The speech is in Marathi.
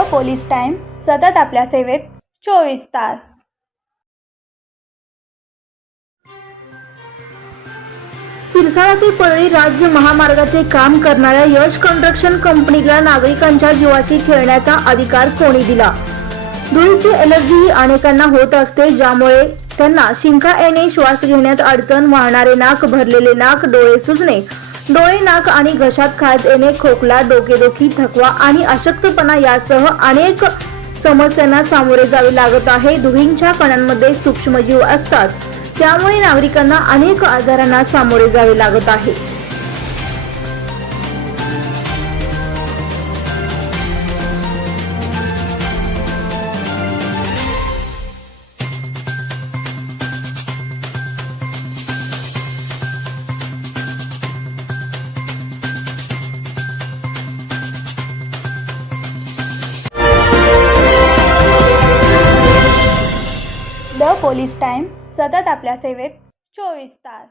पोलीस टाईम सतत आपल्या सेवेत चोवीस तास. सिरसाळा ते परळी राज्य महामार्गाचे काम करणाऱ्या यश कन्स्ट्रक्शन कंपनीला नागरिकांच्या जीवाशी खेळण्याचा अधिकार कोणी दिला? धुळीची एलर्जी ही अनेकांना होत असते ज्यामुळे त्यांना शिंका येणे श्वास घेण्यात अडचण वाहणारे नाक भरलेले नाक डोळे सुजणे डोळे नाक आणि घशात खाज येणे खोकला डोकेदुखी थकवा आणि अशक्तपणा यासह अनेक समस्यांना सामोरे जावे लागत आहे. दुहींच्या कणांमध्ये सूक्ष्मजीव असतात. त्यामुळे नागरिकांना अनेक आजारांना सामोरे जावे लागत आहे. द पोलीस टाईम सतत आपल्या सेवेत चोवीस तास.